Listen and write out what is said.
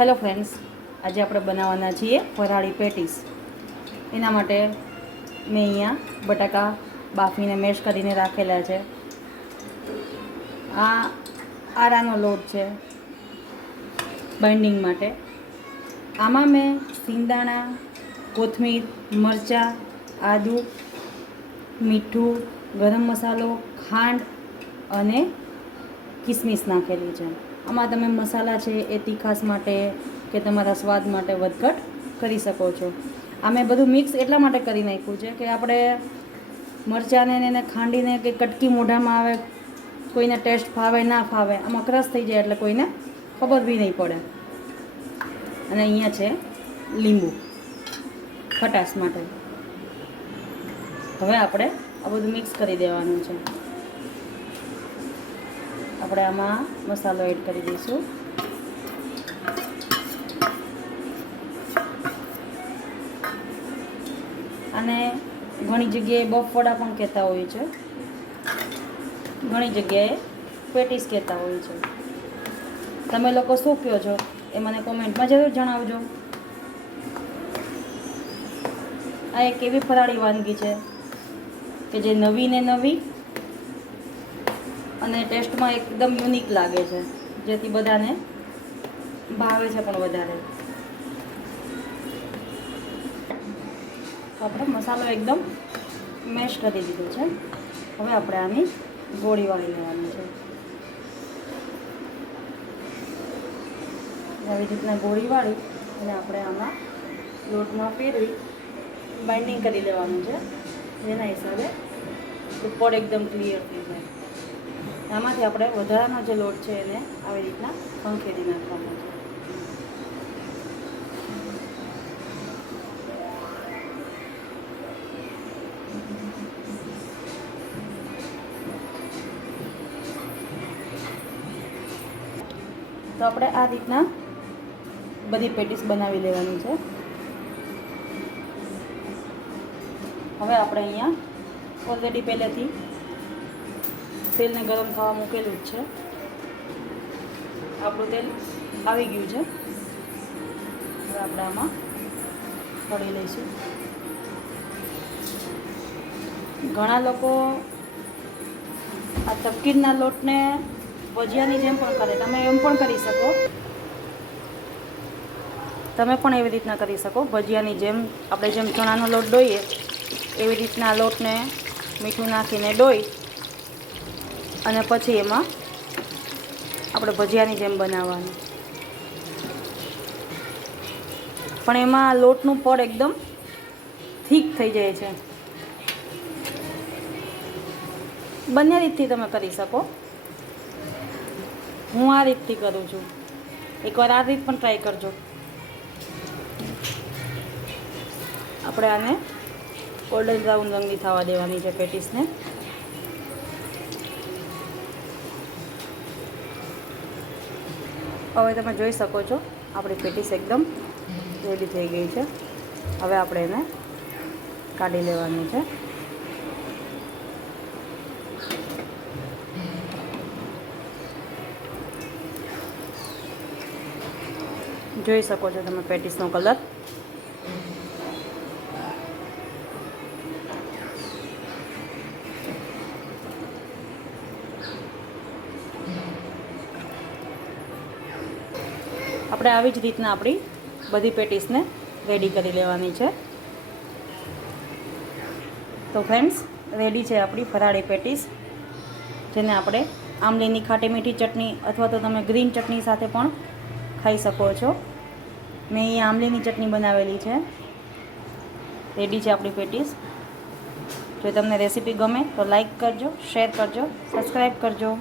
Hello friends, આજે આપણે બનાવવાના છીએ ફરાળી પેટીસ. એના માટે મેં અહીંયા બટાકા બાફીને મેશ કરીને રાખેલા છે. આ આરાનો લોટ છે બાઇન્ડિંગ માટે. આમાં મેં સિંગદાણા, કોથમીર, મરચાં, આદુ, મીઠું, ગરમ મસાલો, ખાંડ અને કિસમિસ નાખેલી છે. આમાં તમે મસાલા છે એ તીખાશ માટે કે તમારા સ્વાદ માટે વધઘટ કરી શકો છો. આ મેં બધું મિક્સ એટલા માટે કરી નાખ્યું છે કે આપણે મરચાંને એને ખાંડીને કંઈ કટકી મોઢામાં આવે, કોઈને ટેસ્ટ ફાવે ના ફાવે, આમાં ક્રશ થઈ જાય એટલે કોઈને ખબર બી નહીં પડે. અને અહીંયા છે લીંબુ ખટાશ માટે. હવે આપણે આ બધું મિક્સ કરી દેવાનું છે. આપણે આમાં મસાલો એડ કરી દઈશું. અને ઘણી જગ્યાએ બફવડા પણ કહેતા હોય છે, ઘણી જગ્યાએ પેટીસ કહેતા હોય છે. તમે લોકો શું કહો છો એ મને કોમેન્ટમાં જરૂર જણાવજો. આ એક એવી ફરાળી વાનગી છે કે જે નવી ને નવી અને ટેસ્ટમાં એકદમ યુનિક લાગે છે, જેથી બધાને ભાવે છે પણ વધારે. આપણે મસાલો એકદમ મેશ કરી દીધો છે. હવે આપણે આની ગોળી વાળી લેવાની છે. આવી રીતના ગોળી વાળી અને આપણે આમાં લોટમાં ફેરવી બાઇન્ડિંગ કરી લેવાનું છે, જેના હિસાબે ઉપર એકદમ ક્લિયર થઈ જાય. આમાંથી આપણે વધારાનો જે લોટ છે એને આવી રીતના ખંખેરી નાખવાનો છે. તો આપણે આ રીતના બધી પેટીસ બનાવી લેવાની છે. હવે આપણે અહીંયા ઓલરેડી પહેલેથી તેલને ગરમ થવા મૂકેલું જ છે. આપણું તેલ આવી ગયું છે. હવે આપણે આમાં તળી લઈશું. ઘણા લોકો આ તપકીરના લોટને ભજીયાની જેમ પણ કરે. તમે એમ પણ કરી શકો, તમે પણ એવી રીતના કરી શકો. ભજીયાની જેમ આપણે જેમ ચણાનો લોટ ડોઈએ એવી રીતના લોટને મીઠું નાખીને ડોઈ અને પછી એમાં આપણે ભજીયાની જેમ બનાવવાનું. પણ એમાં લોટનું પડ એકદમ થીક થઈ જાય છે. બંને રીતથી તમે કરી શકો. હું આ રીતથી કરું છું. એકવાર આ રીત પણ ટ્રાય કરજો. આપણે આને ગોલ્ડન બ્રાઉન રંગની થવા દેવાની છે પેટીસને. હવે તમે જોઈ શકો છો આપણી પેટીસ એકદમ રેડી થઈ ગઈ છે. હવે આપણે એને કાઢી લેવાની છે. જોઈ શકો છો તમે પેટીસનો કલર. આપણે આવી જ રીતના આપણી બધી પેટીસને રેડી કરી લેવાની છે. તો ફ્રેન્ડ્સ, રેડી છે આપણી ફરાળી પેટીસ, જેને આપણે આંબલીની ખાટી મીઠી ચટણી અથવા તો તમે ગ્રીન ચટણી સાથે પણ ખાઈ શકો છો. મેં અહીંયા આંબલીની ચટણી બનાવેલી છે. રેડી છે આપણી પેટીસ. જો તમને રેસીપી ગમે તો લાઈક કરજો, શેર કરજો, સબસ્ક્રાઈબ કરજો.